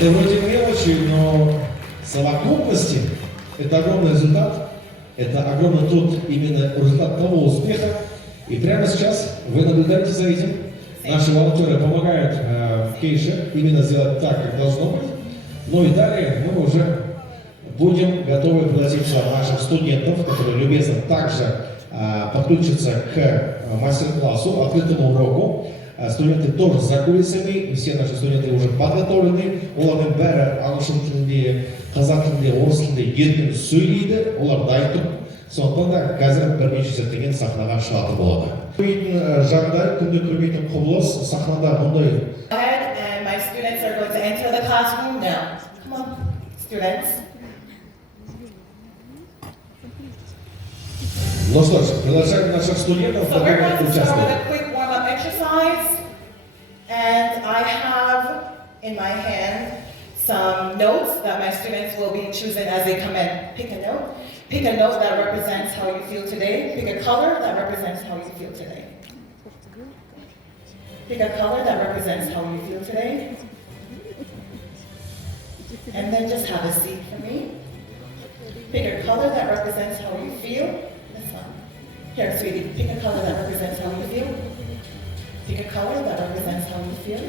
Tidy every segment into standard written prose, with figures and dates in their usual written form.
Это вроде мелочи, но в совокупности это огромный результат, это огромный труд, именно результат того успеха. И прямо сейчас вы наблюдаете за этим. Наши волонтеры помогают в Кейше именно сделать так, как должно быть. Ну и далее мы уже будем готовы пригласить наших студентов, которые любезно также подключатся к мастер-классу, открытому уроку. Студенты тоже за кулисами, все наши студенты уже подготовлены. Олардың бәрі ағылшын тілінде, қазақ тілінде, орыс тілінде еркін сөйлейді, олар дайын тұр. Сондықтан да қазір бірнеше сәттен сахнаға шығатын болады. Көрмейтін жағдай, күнде көрмейтін құбылыс, сахнада мұндай. And my students are going to enter the classroom now. Come on, students. Ну что ж, приглашаем наших студентов. So we're going to start with a quick warm-up exercise. And I have in my hand some notes that my students will be choosing as they come in. Pick a note. Pick a note that represents how you feel today. Pick a color that represents how you feel today. Pick a color that represents how you feel today. And then just have a seat for me. Pick a color that represents how you feel. This one. Here, sweetie, pick a color that represents how you feel. Pick a color that represents how you feel.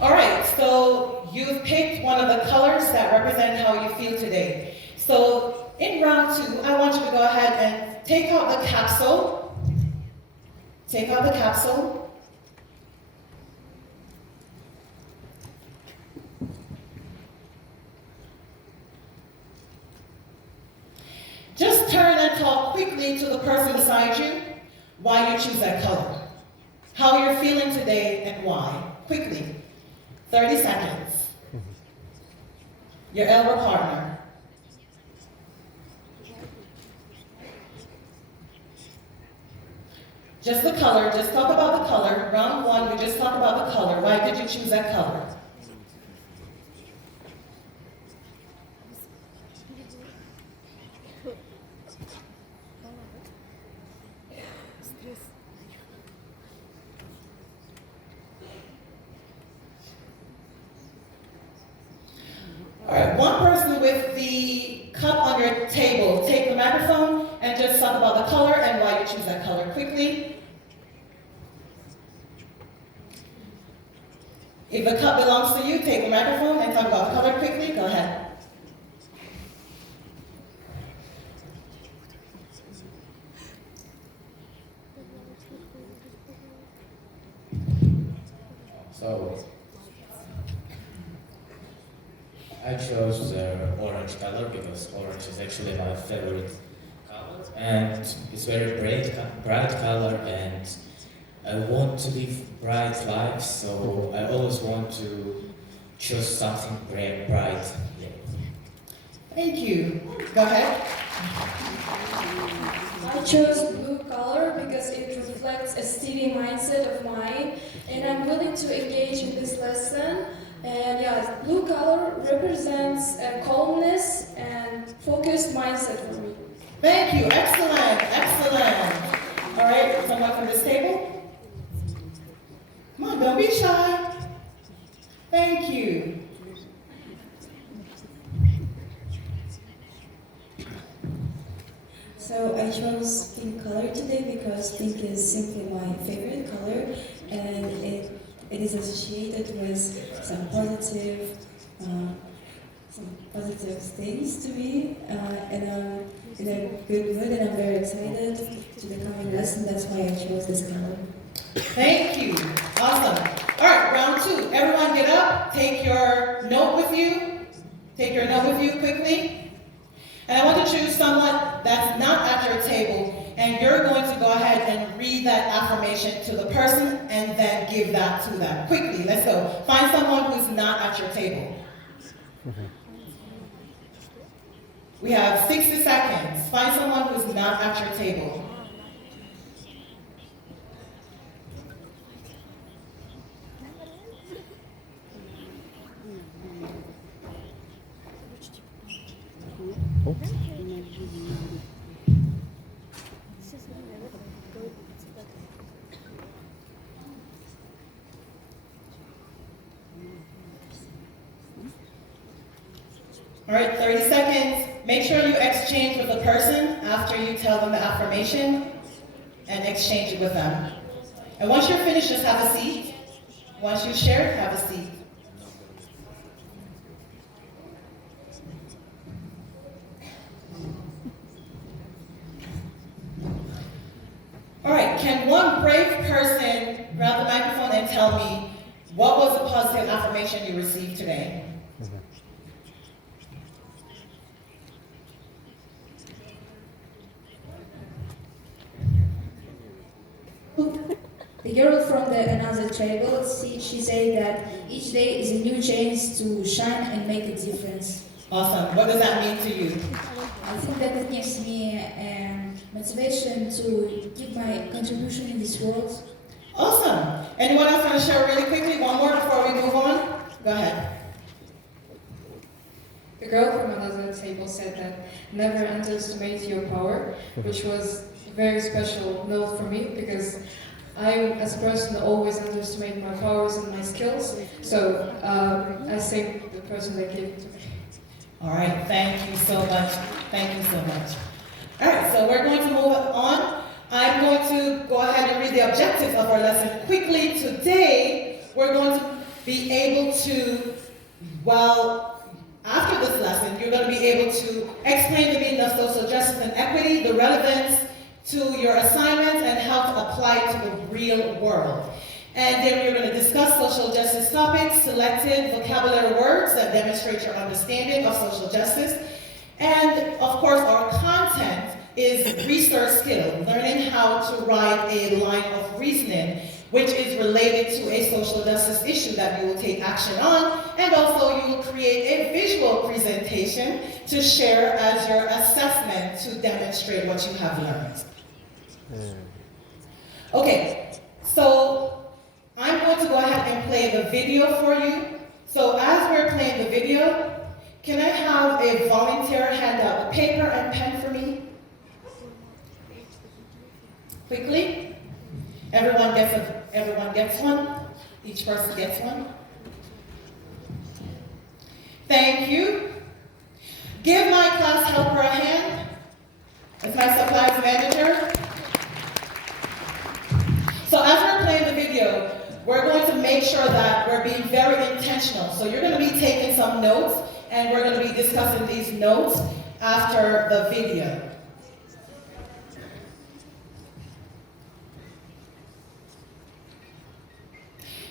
All right, so you've picked one of the colors that represent how you feel today. So in round 2, I want you to go ahead and take out the capsule. Take out the capsule. Just turn and talk quickly to the person beside you why you choose that color. How you're feeling today and why. Quickly. 30 seconds. Your elder partner. Just the color, just talk about the color. Round 1, we just talked about the color. Why did you choose that color? All right, one person with the cup on your table, take the microphone and just talk about the color and why you choose that color quickly. If the cup belongs to you, take the microphone and talk about the color quickly. Go ahead. So, I chose the orange color because orange is actually my favorite color, and it's very bright color, and I want to live bright life, so I always want to choose something bright. Yeah. Thank you. Go ahead. I chose blue color because it reflects a steady mindset of mine, and I'm willing to engage in this lesson. And yeah, blue color represents a calmness and focused mindset for me. Thank you. Excellent. Excellent. All right, someone from this table? Come on, don't be shy. Thank you. So I chose pink color today because pink is simply my favorite color, and it is associated with some positive things to me, and I'm in a good mood, and I'm very excited to the coming lesson. That's why I chose this color. Thank you. Awesome. All right, round 2. Everyone get up. Take your note with you. Take your note with you quickly. And I want to choose someone that's not at your table, and you're going to go ahead and read that affirmation to the person and then give that to them. Quickly, let's go. Find someone who's not at your table. We have 60 seconds. Find someone who's not at your table. All right, 30 seconds. Make sure you exchange with the person after you tell them the affirmation and exchange it with them. And once you're finished, just have a seat. Once you share, have a seat. All right, can one brave person grab the microphone and tell me what was the positive affirmation you received today? The girl from another table, she said that each day is a new chance to shine and make a difference. Awesome. What does that mean to you? I think that it gives me motivation to give my contribution in this world. Awesome. Anyone else want to share really quickly? One more before we move on? Go ahead. The girl from another table said that never underestimate your power, which was a very special note for me because I, as a person, always underestimate my powers and my skills. So I thank the person that gave it to me. All right, thank you so much. Thank you so much. All right, so we're going to move on. I'm going to go ahead and read the objectives of our lesson quickly. Today, we're going to be able to, after this lesson, you're going to be able to explain the meaning of social justice and equity, the relevance to your assignments, and how to apply it to the real world. And then we're going to discuss social justice topics, selected vocabulary words that demonstrate your understanding of social justice. And of course, our content is research skill, learning how to write a line of reasoning, which is related to a social justice issue that you will take action on. And also you will create a visual presentation to share as your assessment to demonstrate what you have learned. Okay, so I'm going to go ahead and play the video for you. So as we're playing the video, can I have a volunteer hand out a paper and pen for me? Quickly. Everyone gets one. Each person gets one. Thank you. Give my class helper a hand. It's my supplies manager. So as we're playing the video, we're going to make sure that we're being very intentional. So you're going to be taking some notes, and we're going to be discussing these notes after the video.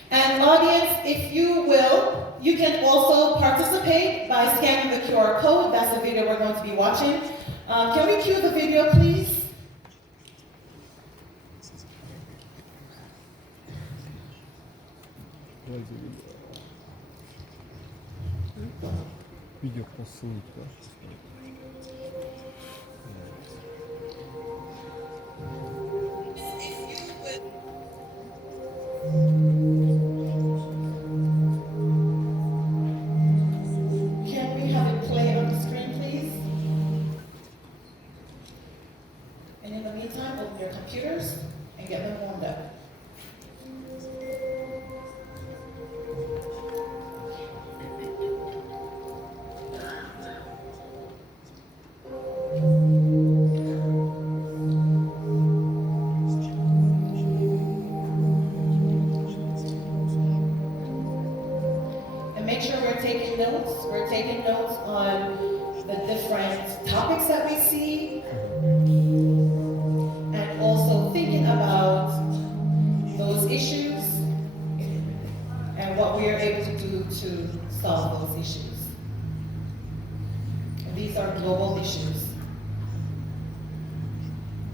And audience, if you will, you can also participate by scanning the QR code. That's the video we're going to be watching. Can we cue the video, please? Видео по ссылке. Can we have it play on the screen, please? And in the meantime, open your computers and get them warmed up. Make sure we're taking notes. We're taking notes on the different topics that we see, and also thinking about those issues and what we are able to do to solve those issues. And these are global issues.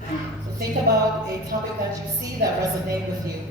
So think about a topic that you see that resonates with you.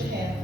raise your hand.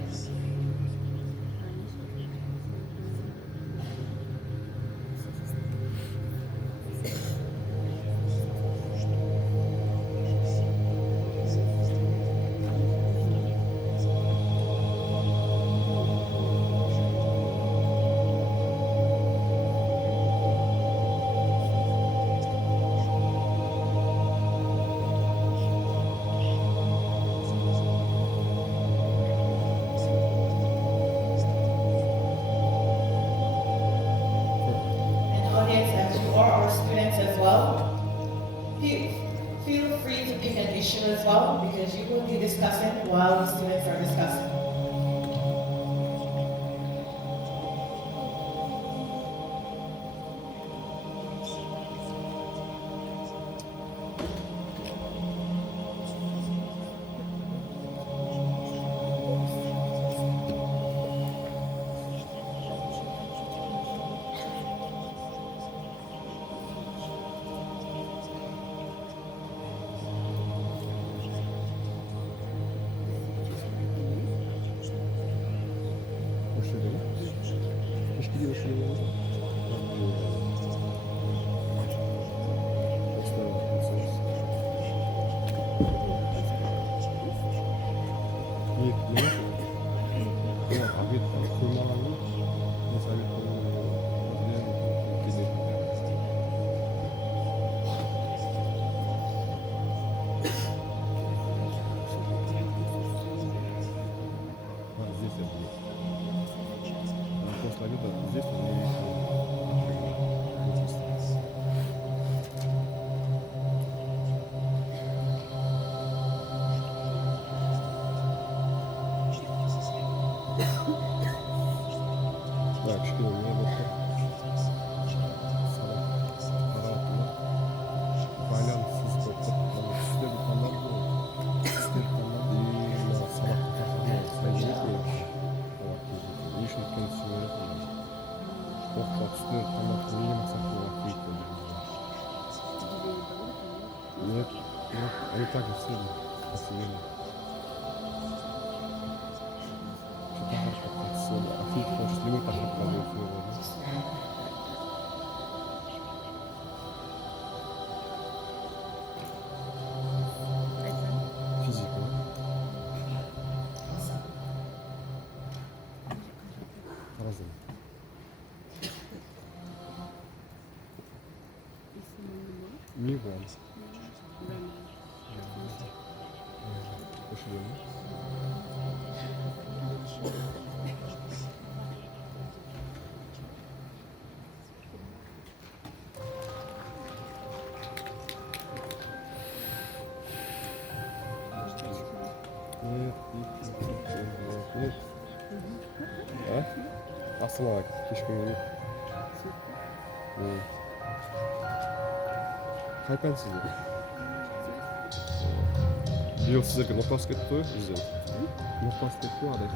Feel free to pick an issue as well, because you will be discussing while the students are discussing. Астанаға кешкен күні. Қай пән сіздер? Биыл сіздерге нұртас кетті ғой бізден? Нұртас кетті ғой адай?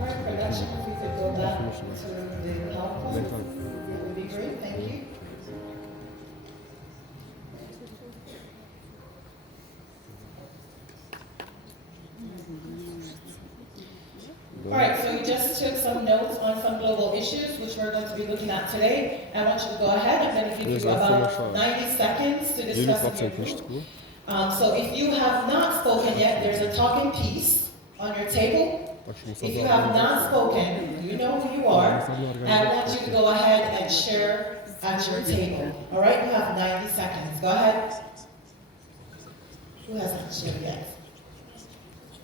Alright, so we just took some notes on some global issues which we're going to be looking at today. I want you to go ahead. I'm going to give you about 90 seconds to discuss your group. So if you have not spoken yet, there's a talking piece on your table. If you have not spoken, you know who you are. I want you to go ahead and share at your table. Alright, you have 90 seconds. Go ahead. Who hasn't shared yet?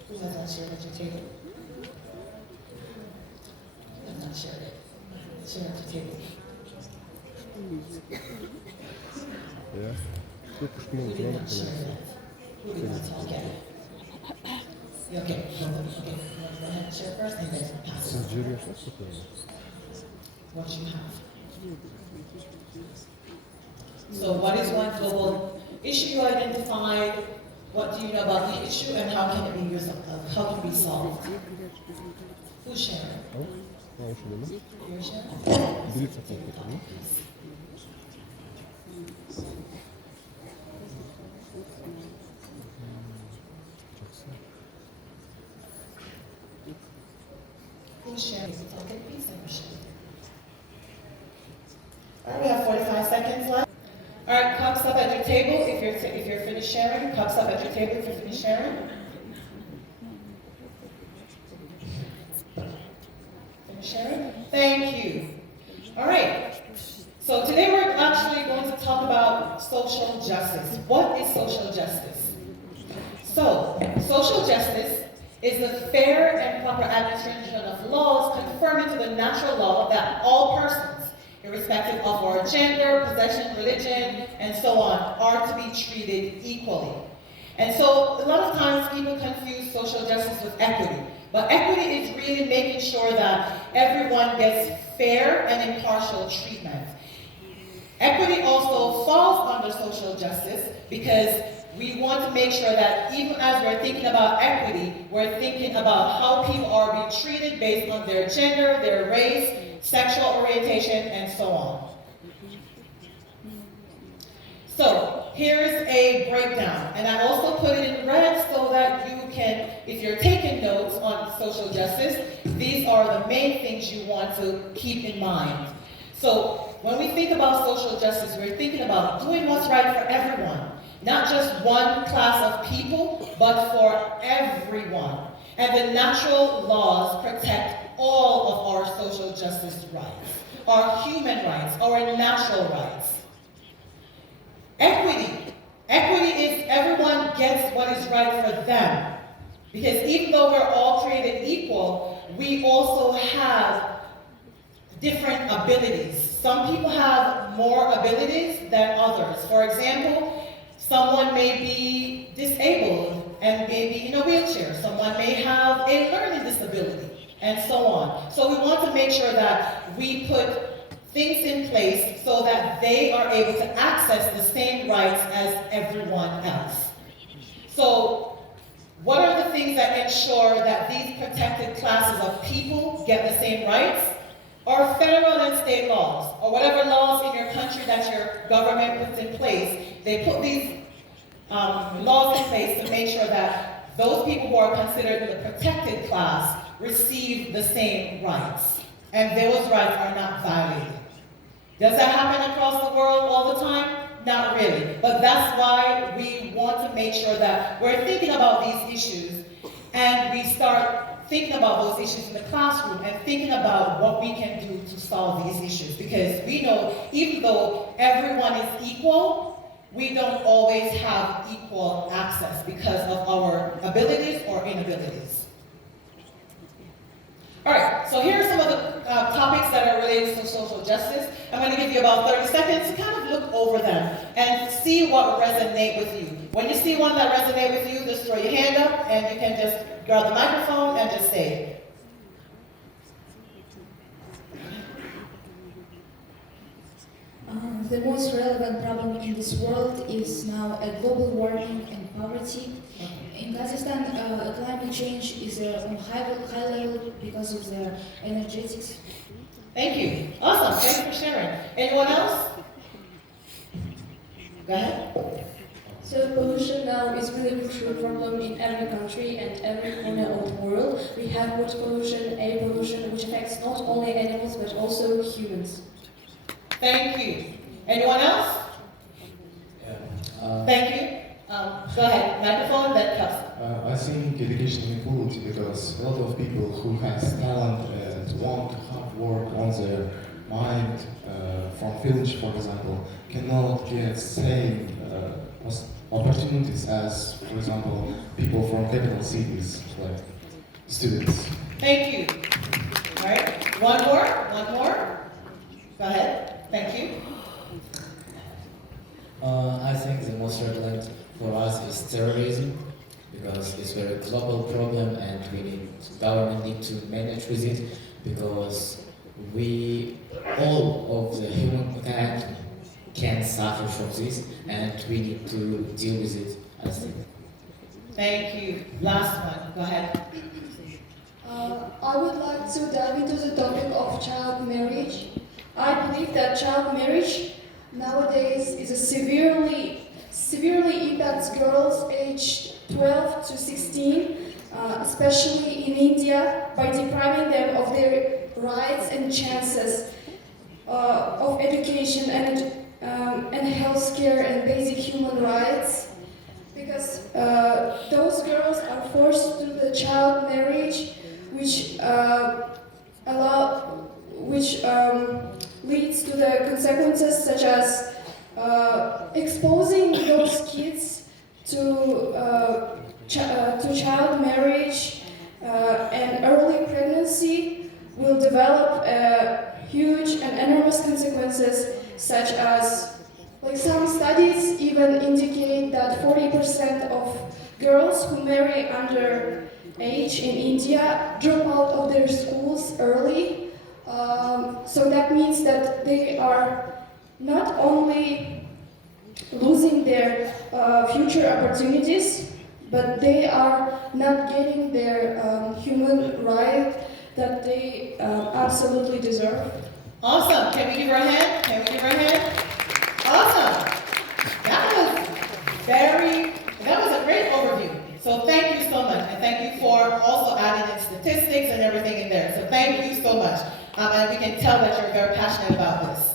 Who hasn't shared at your table? Not share it. Share at the table. Yeah. Who did not share it? Who did not talk yet? Okay, hold on. Okay, go ahead and share first and then pass it. What you have. So what is one global issue you identified? What do you know about the issue and how can it be resolved? How can it be solved? Who's sharing? You're sharing? who's sharing? Okay, please share. All right, we have 45 seconds left. All right, cups up at your table if you're finished sharing. Cups up at your table if you're finished sharing. Finished sharing? Thank you. All right. So today we're actually going to talk about social justice. What is social justice? So, social justice is the fair and proper administration of laws conforming to the natural law that all persons, irrespective of our gender, possession, religion, and so on, are to be treated equally. And so, a lot of times people confuse social justice with equity. But equity is really making sure that everyone gets fair and impartial treatment. Equity also falls under social justice because we want to make sure that even as we're thinking about equity, we're thinking about how people are being treated based on their gender, their race, sexual orientation, and so on. So here's a breakdown, and I also put it in red so that you can, if you're taking notes on social justice, these are the main things you want to keep in mind. So when we think about social justice, we're thinking about doing what's right for everyone. Not just one class of people, but for everyone. And the natural laws protect all of our social justice rights, our human rights, our natural rights. Equity. Equity is everyone gets what is right for them. Because even though we're all created equal, we also have different abilities. Some people have more abilities than others. For example, someone may be disabled and may be in a wheelchair. Someone may have a learning disability, and so on. So we want to make sure that we put things in place so that they are able to access the same rights as everyone else. So what are the things that ensure that these protected classes of people get the same rights? Or federal and state laws, or whatever laws in your country that your government puts in place, they put these laws in place to make sure that those people who are considered the protected class receive the same rights, and those rights are not violated. Does that happen across the world all the time? Not really, but that's why we want to make sure that we're thinking about these issues, and we start thinking about those issues in the classroom and thinking about what we can do to solve these issues. Because we know even though everyone is equal, we don't always have equal access because of our abilities or inabilities. All right, so here are some of the topics that are related to social justice. I'm going to give you about 30 seconds to kind of look over them and see what resonates with you. When you see one that resonates with you, just throw your hand up and you can just grab the microphone and just say it. The most relevant problem in this world is now global warming and poverty. In Kazakhstan, climate change is on high level because of the energetics. Thank you. Awesome. Thanks for sharing. Anyone else? Go ahead. So pollution now is really a crucial problem in every country and every corner of the world. We have water pollution, air pollution, which affects not only animals but also humans. Thank you. Anyone else? Thank you. Go ahead. Microphone, then cups. I think education and equality because a lot of people who has talent and want to hard work on their mind from village, for example, cannot get same opportunities as, for example, people from capital cities, like students. Thank you. All right. One more. Go ahead. Thank you. I think the most relevant for us is terrorism because it's a very global problem and government need to manage with it because all of the humankind can suffer from this and we need to deal with it as it. Thank you. Last one. Go ahead. I would like to dive into the topic of child marriage. I believe that child marriage nowadays is a severely impacts girls aged 12 to 16. especially in India, by depriving them of their rights and chances of education and healthcare and basic human rights. Because those girls are forced to the child marriage, which leads to the consequences such as exposing those kids to child marriage and early pregnancy will develop huge and enormous consequences, such as, like, some studies even indicate that 40% of girls who marry under age in India drop out of their schools early. So that means that they are not only losing their future opportunities, but they are not getting their human right that they absolutely deserve. Awesome. Can we give her a hand? Can we give her a hand? Awesome. That was a great overview. So thank you so much. And thank you for also adding in statistics and everything in there. So thank you so much. And we can tell that you're very passionate about this.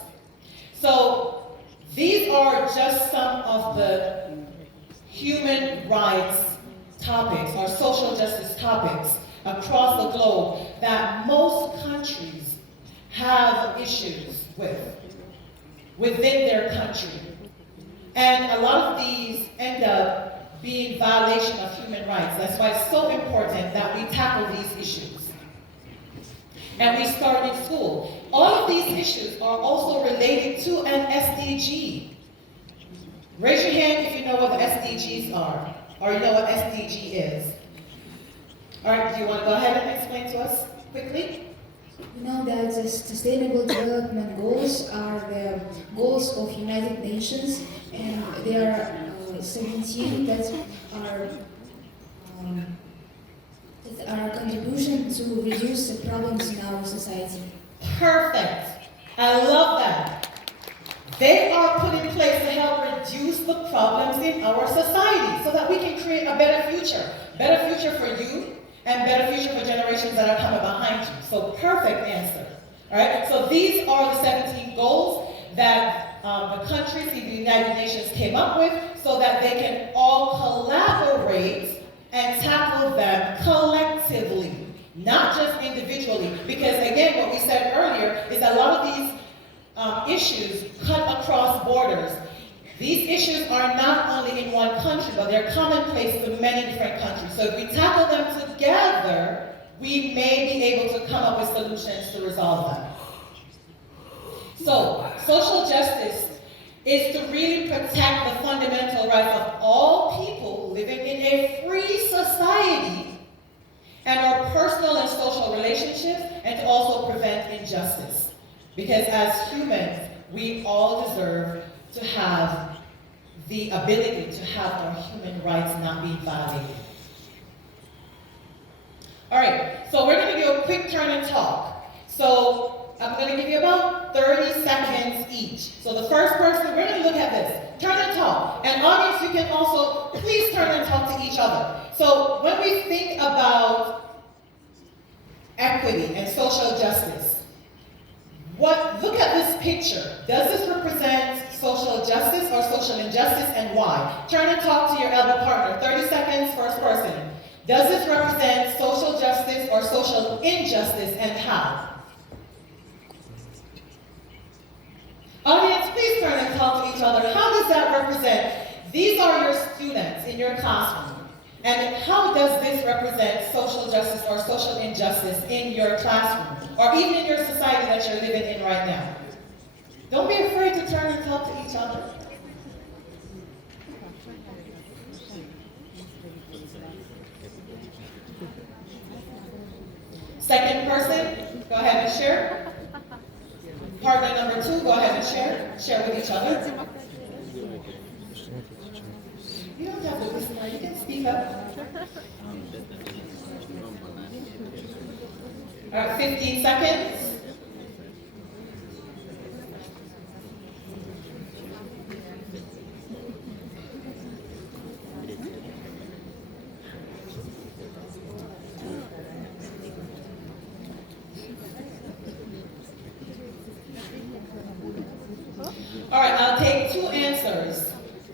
So these are just some of the human rights topics, or social justice topics across the globe that most countries have issues within their country. And a lot of these end up being violation of human rights. That's why it's so important that we tackle these issues. And we start in school. All of these issues are also related to an SDG. Raise your hand if you know what the SDGs are, or you know what SDG is. All right, do you want to go ahead and explain to us quickly? You know that the Sustainable Development Goals are the goals of United Nations, and there are 17 that are contribution to reduce the problems in our society. Perfect. I love that. They are put in place to help reduce the problems in our society so that we can create a better future for you, and better future for generations that are coming behind you. So perfect answer. All right, so these are the 17 goals that the countries in the United Nations came up with so that they can all collaborate and tackle them collectively, not just individually. Because again, what we said earlier is a lot of these issues cut across borders. These issues are not only in one country, but they're commonplace to many different countries. So if we tackle them together, we may be able to come up with solutions to resolve them. So, social justice is to really protect the fundamental rights of all people living in a free society and our personal and social relationships, and to also prevent injustice. Because as humans, we all deserve to have the ability to have our human rights not be violated. All right, so we're going to do a quick turn and talk. So I'm going to give you about 30 seconds each. So the first person, we're going to look at this. Turn and talk. And audience, you can also please turn and talk to each other. So when we think about equity and social justice, look at this picture. Does this represent social justice or social injustice, and why? Turn and talk to your elbow partner. 30 seconds, first person. Does this represent social justice or social injustice, and how? Audience, please turn and talk to each other. How does that represent? These are your students in your classroom. And how does this represent social justice or social injustice in your classroom, or even in your society that you're living in right now? Don't be afraid to turn and talk to each other. Second person, go ahead and share. Partner number 2, go ahead and share. Share with each other. You don't have to listen, you can speak up. All right, 15 seconds.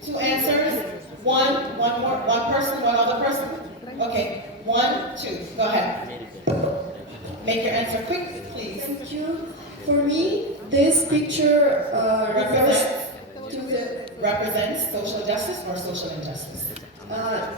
2 answers? One more, one person, one other person? Okay, 1, 2, go ahead. Make your answer quick, please. Thank you. For me, this picture refers to the... Represents social justice or social injustice?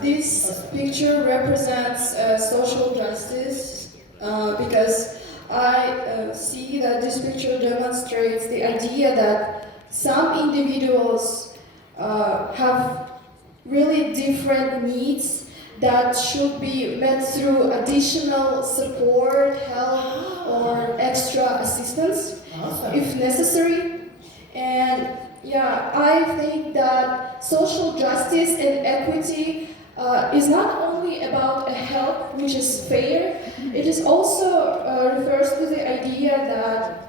This picture represents social justice because I see that this picture demonstrates the idea that some individuals have really different needs that should be met through additional support, help, or extra assistance if necessary. And yeah, I think that social justice and equity is not only about a help which is fair, it is also refers to the idea that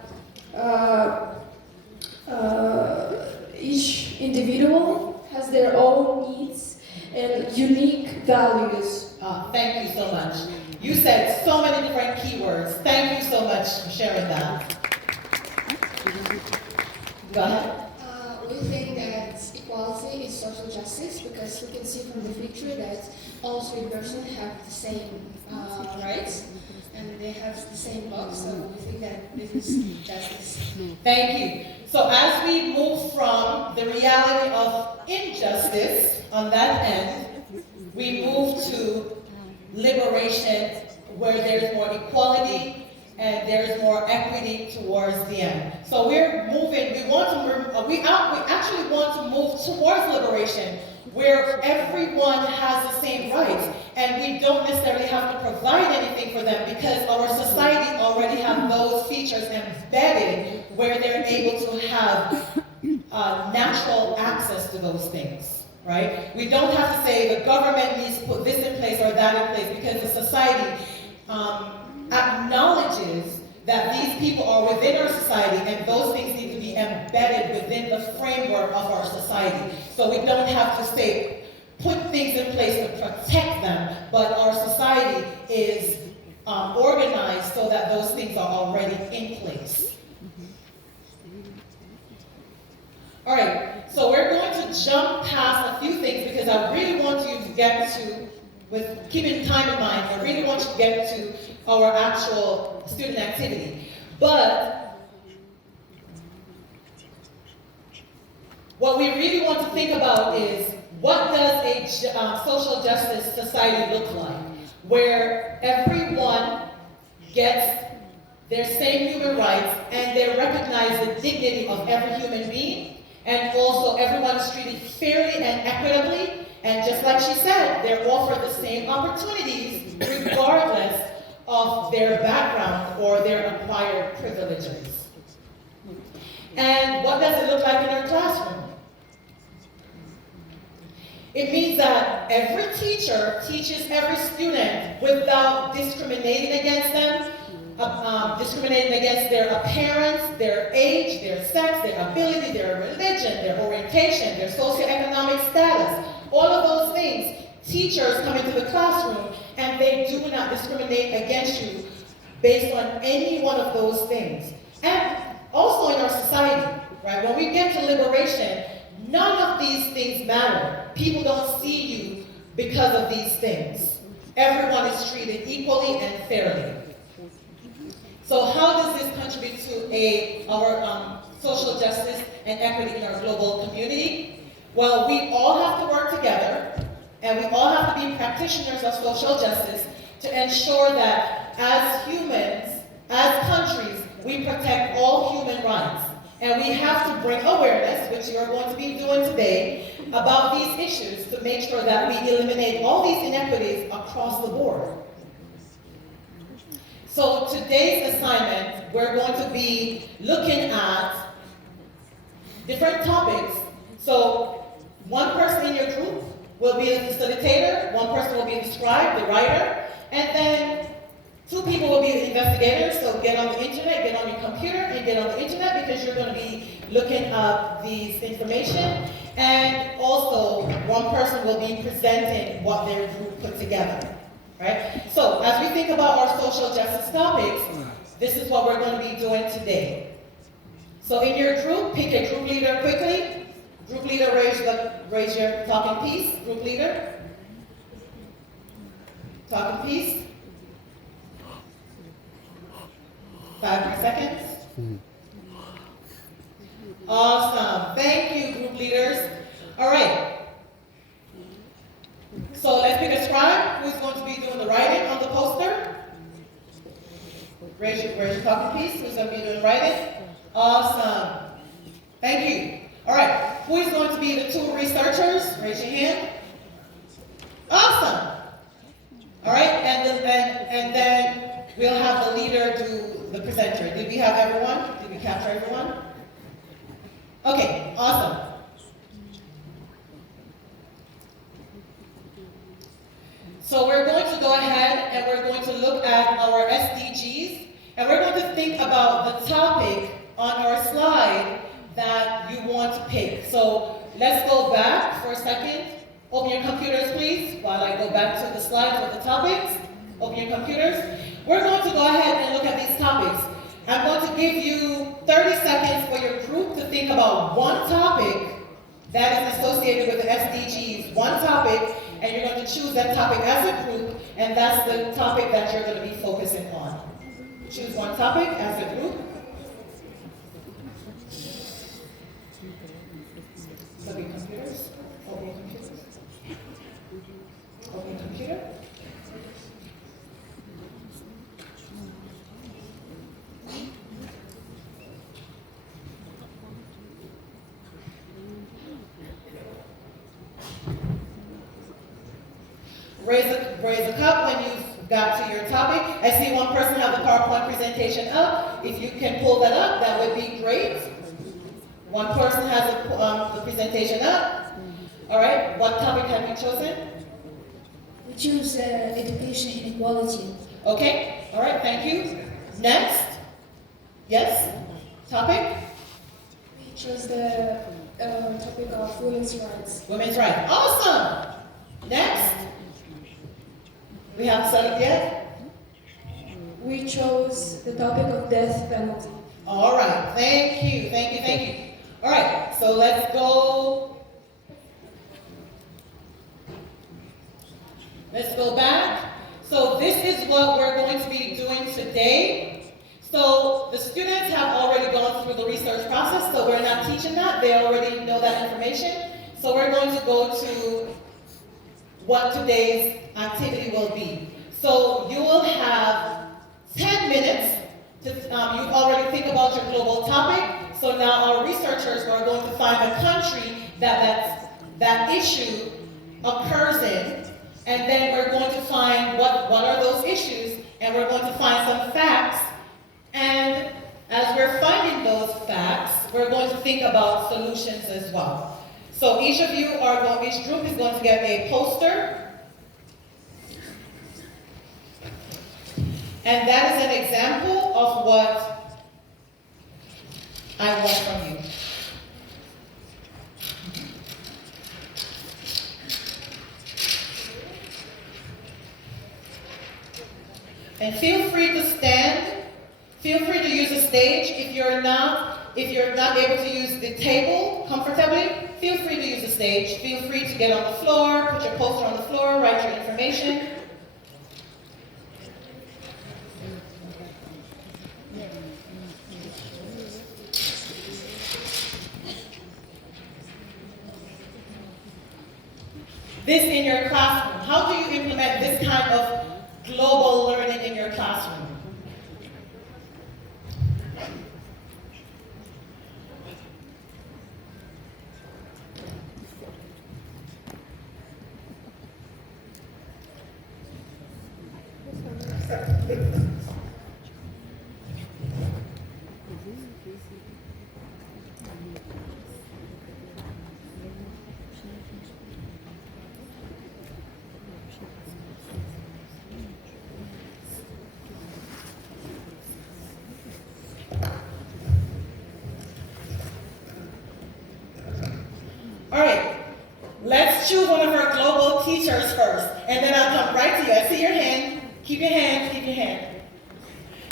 each individual has their own needs and unique values. Thank you so much. You said so many different keywords. Thank you so much for sharing that. Go ahead. We think that equality is social justice because we can see from the picture that all 3 persons have the same rights and they have the same law, so we think that this is justice. Thank you. So as we move from the reality of injustice on that end, we move to liberation where there's more equality and there's more equity towards the end. So we're moving, we actually want to move towards liberation where everyone has the same rights and we don't necessarily have to provide anything for them because our society already has those features embedded where they're able to have natural access to those things, right? We don't have to say the government needs to put this in place or that in place because the society acknowledges that these people are within our society and those things need to be embedded within the framework of our society. So we don't have to say, put things in place to protect them, but our society is organized so that those things are already in place. All right, so we're going to jump past a few things because I really want you to get to, with keeping time in mind, I really want you to get to our actual student activity. But what we really want to think about is what does a social justice society look like? Where everyone gets their same human rights and they recognize the dignity of every human being, and also everyone is treated fairly and equitably, and just like she said, they're offered the same opportunities regardless of their background or their acquired privileges. And what does it look like in our classroom? It means that every teacher teaches every student without discriminating against them, discriminating against their appearance, their age, their sex, their ability, their religion, their orientation, their socioeconomic status, all of those things. Teachers come into the classroom and they do not discriminate against you based on any one of those things. And also in our society, right, when we get to liberation, none of these things matter. People don't see you because of these things. Everyone is treated equally and fairly. So how does this contribute to our social justice and equity in our global community? Well, we all have to work together, and we all have to be practitioners of social justice to ensure that as humans, as countries, we protect all human rights. And we have to bring awareness, which you're going to be doing today, about these issues to make sure that we eliminate all these inequities across the board. So today's assignment, we're going to be looking at different topics. So one person in your group will be the facilitator, one person will be the scribe, the writer, and then 2 people will be the investigators. So get on the internet, get on your computer, and get on the internet because you're going to be looking up these information. And also, one person will be presenting what their group put together. Right? So, as we think about our social justice topics, this is what we're going to be doing today. So in your group, pick a group leader quickly. Group leader, raise raise your talking piece, group leader. Talking piece. 5 more seconds. Awesome. Thank you, group leaders. All right. So let's pick a scribe who's going to be doing the writing on the poster. Raise your talking piece. Who's going to be doing writing? Awesome. Thank you. All right. Who is going to be the 2 researchers? Raise your hand. Awesome. All right. And then we'll have the leader do the presenter. Did we have everyone? Did we capture everyone? Okay. Awesome. So we're going to go ahead and we're going to look at our SDGs, and we're going to think about the topic on our slide that you want to pick. So let's go back for a second. Open your computers, please, while I go back to the slides with the topics. Open your computers. We're going to go ahead and look at these topics. I'm going to give you 30 seconds for your group to think about one topic that is associated with the SDGs, one topic, and you're going to choose that topic as a group, and that's the topic that you're going to be focusing on. Choose one topic as a group. Open your computers. Open your computers. Open your computer. Raise a cup when you've got to your topic. I see one person have the PowerPoint presentation up. If you can pull that up, that would be great. One person has the presentation up. All right, what topic have you chosen? We choose education inequality. Okay, all right, thank you. Next. Yes, topic? We chose the topic of women's rights. Women's rights. Awesome. Next. We haven't said it yet? We chose the topic of death penalty. All right, thank you, thank you, thank you. All right, so let's go. Let's go back. So this is what we're going to be doing today. So the students have already gone through the research process, so we're not teaching that. They already know that information. So we're going to go to what today's activity will be. So you will have 10 minutes to, you've already think about your global topic. So now our researchers are going to find a country that issue occurs in, and then we're going to find what are those issues, and we're going to find some facts. And as we're finding those facts, we're going to think about solutions as well. So each group is going to get a poster. And that is an example of what I want from you. And feel free to stand. Feel free to use the stage. If you're not able to use the table comfortably, feel free to use the stage. Feel free to get on the floor, put your poster on the floor, write your information. This in your classroom. How do you implement this kind of global learning in your classroom? All right, let's choose one of our global teachers first, and then I'll come right to you. I see your hand. Keep your hand, keep your hand.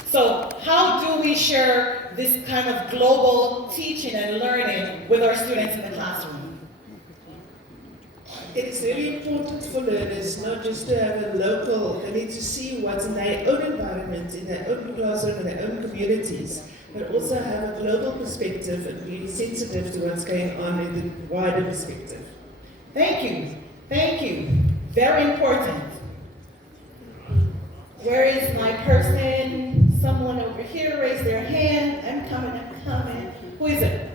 So how do we share this kind of global teaching and learning with our students in the classroom? It's very important for learners not just to have a local, they need to see what's in their own environment, in their own classroom, in their own communities, but also have a global perspective and be sensitive to what's going on in the wider perspective. Thank you. Thank you. Very important. Where is my person? Someone over here, raise their hand. I'm coming. Who is it?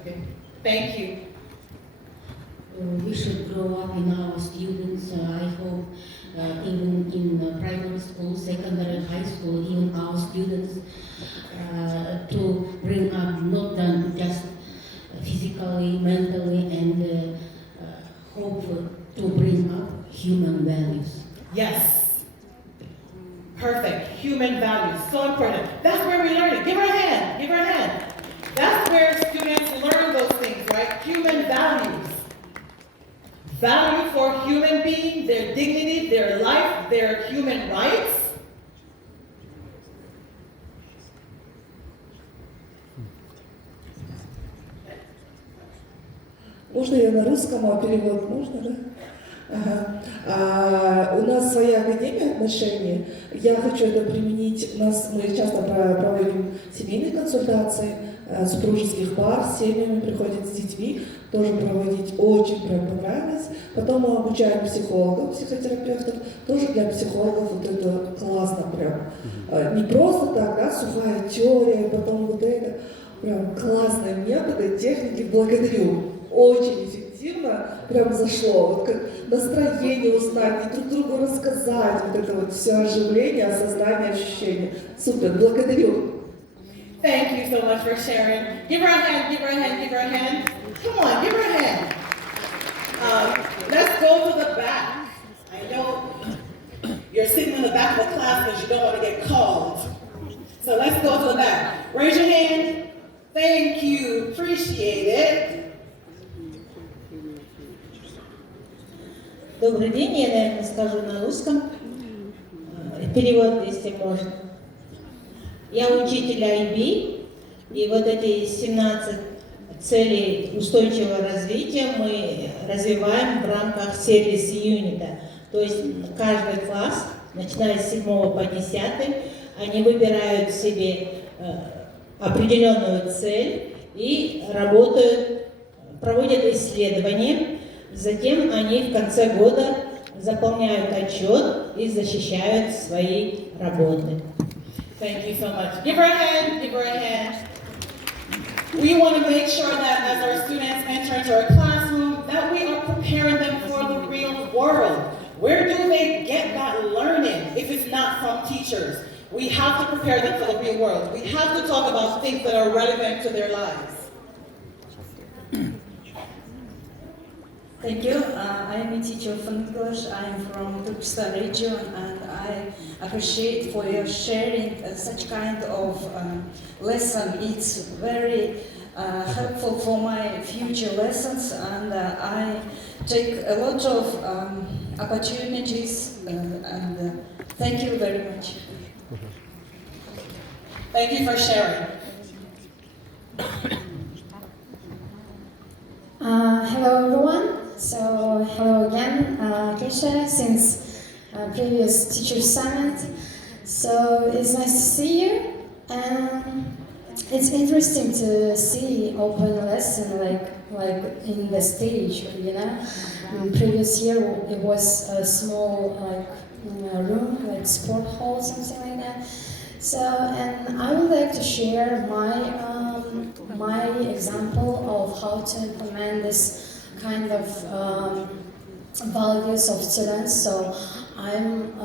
Okay. Thank you. We should grow up in our students. I hope even in primary school, secondary, high school, even our students to bring up not done just physically, mentally, and hope to bring up human values. Yes. Perfect. Human values. So important. That's where we learn it. Give her a hand. Give her a hand. That's where students learn those things, right? Human values. Value for human being, their dignity, their life, their human rights. Можно я на русском, а перевод можно, да? Ага. У нас своя академия отношений. Я хочу это применить. Мы часто проводим семейные консультации, супружеских пар с семьями, приходят с детьми, тоже проводить очень прям понравилось. Потом мы обучаем психологов, психотерапевтов, тоже для психологов вот это классно прям. Не просто так, да, сухая теория, потом вот это, прям классные методы, техники, благодарю. Очень эффективно, прям зашло. Вот как настроение узнать, друг другу рассказать, вот это вот все оживление, осознание, ощущение. Супер, благодарю. Thank you so much for sharing. Give her a hand, give her a hand, give her a hand. Come on, give her a hand. Let's go to the back. I know you're sitting in the back of the class because you don't want to get called. So let's go to the back. Raise your hand. Thank you, appreciate it. Добрый день, я, наверное, скажу на русском. Перевод, если можно. Я учитель IB, и вот эти 17 целей устойчивого развития мы развиваем в рамках сервис-юнита. То есть каждый класс, начиная с 7 по 10, они выбирают себе определенную цель и работают, проводят исследования. Затем они в конце года заполняют отчет и защищают свои работы. Thank you so much. Give her a hand, give her a hand. We want to make sure that as our students enter into our classroom, that we are preparing them for the real world. Where do they get that learning if it's not from teachers? We have to prepare them for the real world. We have to talk about things that are relevant to their lives. Thank you. I am a teacher of English. I am from Turkestan region, and I appreciate for your sharing such kind of lesson. It's very helpful for my future lessons, and I take a lot of opportunities. And thank you very much. Thank you for sharing. Hello everyone. So hello again, Кейшиа, since previous teacher summit. So it's nice to see you, and it's interesting to see open lesson like in the stage, you know. Previous year it was a small room, like sport hall, something like that. So, and I would like to share my example of how to implement this kind of values of students. So I'm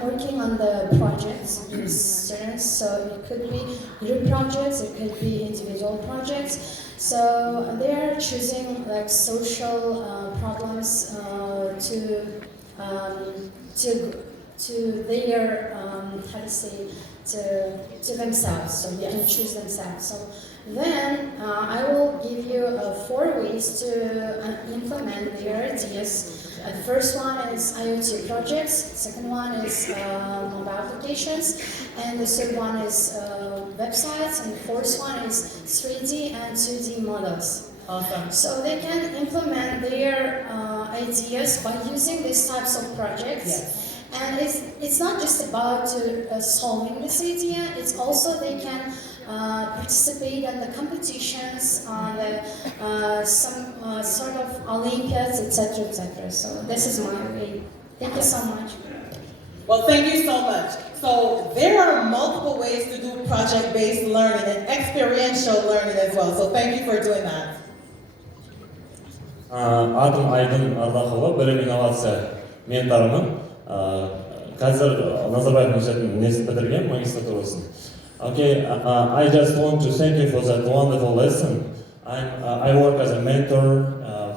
working on the projects with students. So it could be group projects, it could be individual projects. So they are choosing like social problems to their how to say to themselves. So yeah, to choose themselves. So then I will give you 4 ways to implement their ideas. The first one is IoT projects, second one is mobile applications, and the third one is websites, and the fourth one is 3D and 2D models. Awesome. So they can implement their ideas by using these types of projects. Yes. And it's not just about solving this idea, it's also they can participate in the competitions, on the, some sort of Olympiads, etc., etc. So this is my way. Thank you so much. Well, thank you so much. So there are multiple ways to do project-based learning and experiential learning as well. So thank you for doing that. Атым Айдын Ардақұлы, білім инновация менторымын. Қазір Назарбаев университетінің несін бітірген, магистратурасын. Okay, I just want to thank you for that wonderful lesson. I work as a mentor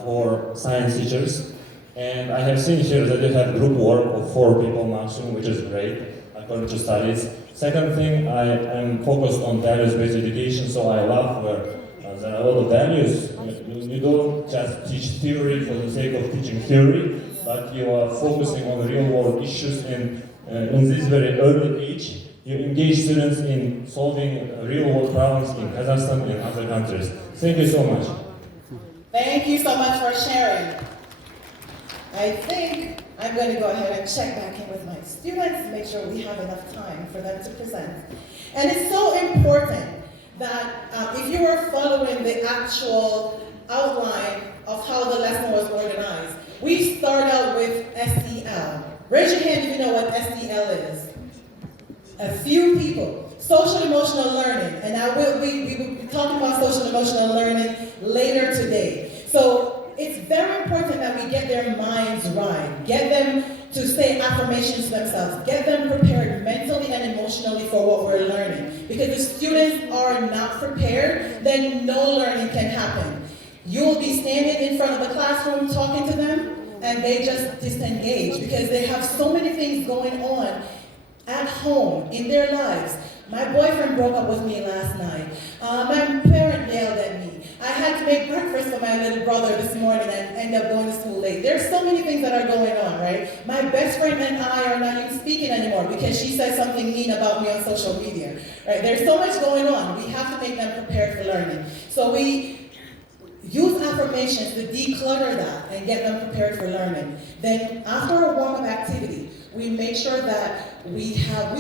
for science teachers, and I have seen here that you have group work of 4 people maximum, which is great according to studies. Second thing, I am focused on values-based education, so I love where there are a lot of values. You don't just teach theory for the sake of teaching theory, but you are focusing on real-world issues, and in this very early age, you engage students in solving real-world problems in Kazakhstan and other countries. Thank you so much. Thank you so much for sharing. I think I'm going to go ahead and check back in with my students to make sure we have enough time for them to present. And it's so important that if you were following the actual outline of how the lesson was organized, we start out with SEL. Raise your hand if you know what SEL is. A few people. Social emotional learning, and we will be talking about social emotional learning later today. So it's very important that we get their minds right, get them to say affirmations to themselves, get them prepared mentally and emotionally for what we're learning. Because if students are not prepared, then no learning can happen. You'll be standing in front of the classroom talking to them, and they just disengage because they have so many things going on at home, in their lives. My boyfriend broke up with me last night. My parent yelled at me. I had to make breakfast for my little brother this morning and end up going to school late. There's so many things that are going on, right? My best friend and I are not even speaking anymore because she said something mean about me on social media, right? There's so much going on. We have to make them prepared for learning. So we use affirmations to declutter that and get them prepared for learning. Then after a warm-up activity, we make sure that we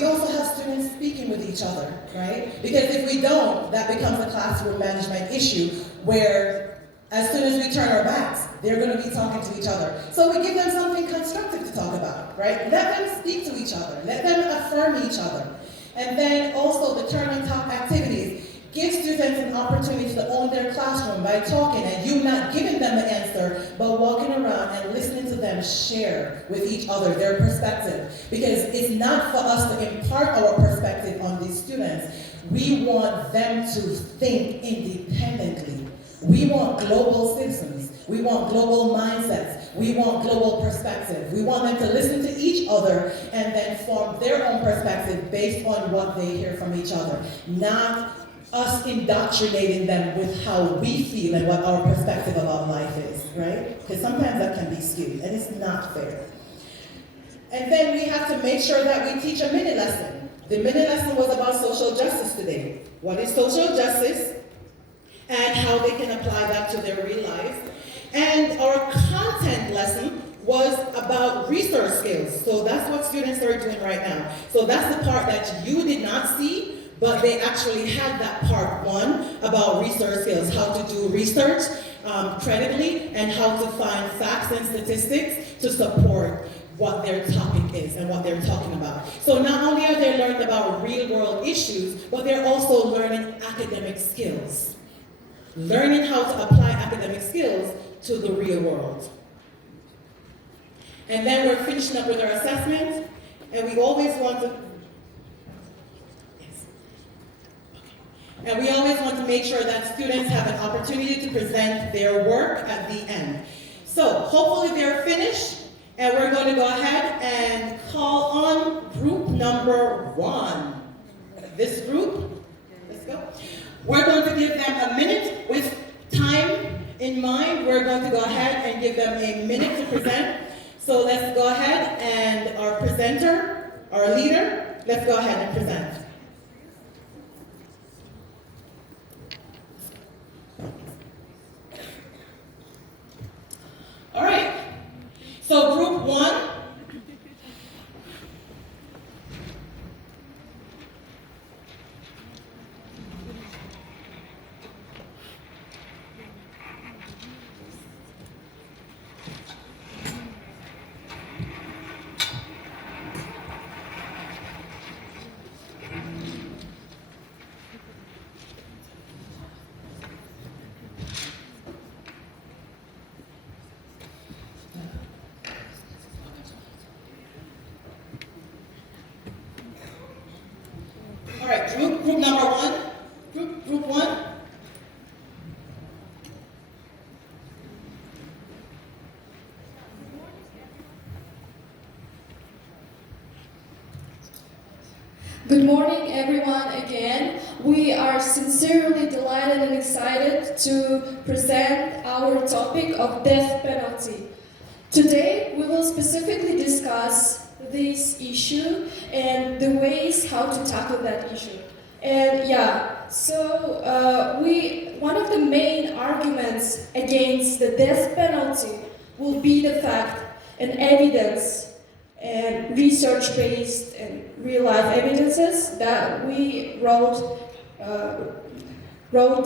also have students speaking with each other, right? Because if we don't, that becomes a classroom management issue where as soon as we turn our backs, they're going to be talking to each other. So we give them something constructive to talk about, right? Let them speak to each other. Let them affirm each other. And then also the turn and talk activities. Give students an opportunity to own their classroom by talking and you not giving them the answer, but walking around and listening to them share with each other their perspective. Because it's not for us to impart our perspective on these students. We want them to think independently. We want global citizens. We want global mindsets. We want global perspective. We want them to listen to each other and then form their own perspective based on what they hear from each other. Not us indoctrinating them with how we feel and what our perspective about life is, right? Because sometimes that can be skewed, and it's not fair. And then we have to make sure that we teach a mini lesson. The mini lesson was about social justice today. What is social justice? And how they can apply that to their real life. And our content lesson was about research skills. So that's what students are doing right now. So that's the part that you did not see, but they actually had that part 1 about research skills, how to do research credibly and how to find facts and statistics to support what their topic is and what they're talking about. So not only are they learning about real world issues, but they're also learning academic skills. Learning how to apply academic skills to the real world. And then we're finishing up with our assessment, and we always want to make sure that students have an opportunity to present their work at the end. So hopefully they're finished, and we're going to go ahead and call on group number 1. This group, let's go. We're going to give them a minute with time in mind. We're going to go ahead and give them a minute to present. So let's go ahead and our presenter, our leader, let's go ahead and present. Good morning, everyone, again. We are sincerely delighted and excited to present our topic of death penalty. Today, we will specifically discuss this issue and the ways how to tackle that issue. And one of the main arguments against the death penalty will be the fact and evidence and research-based and real-life evidences that we wrote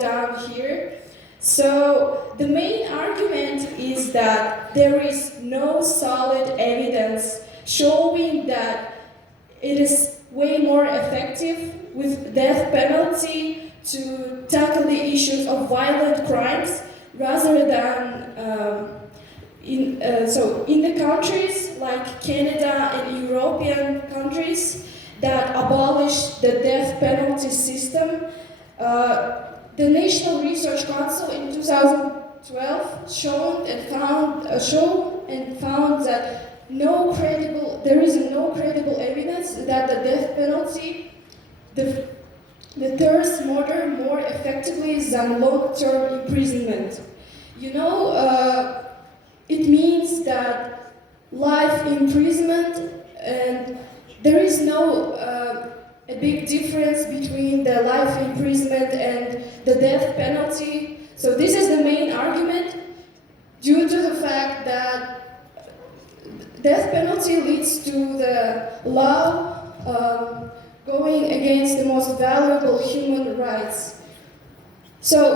down here. So the main argument is that there is no solid evidence showing that it is way more effective with death penalty to tackle the issues of violent crimes rather than in the countries like Canada and European countries that abolished the death penalty system. The National Research Council in 2012 showed and found that there is no credible evidence that the death penalty deters murder more effectively than long-term imprisonment. It means that life imprisonment, and there is no a big difference between the life imprisonment and the death penalty. So this is the main argument due to the fact that death penalty leads to the law going against the most valuable human rights. So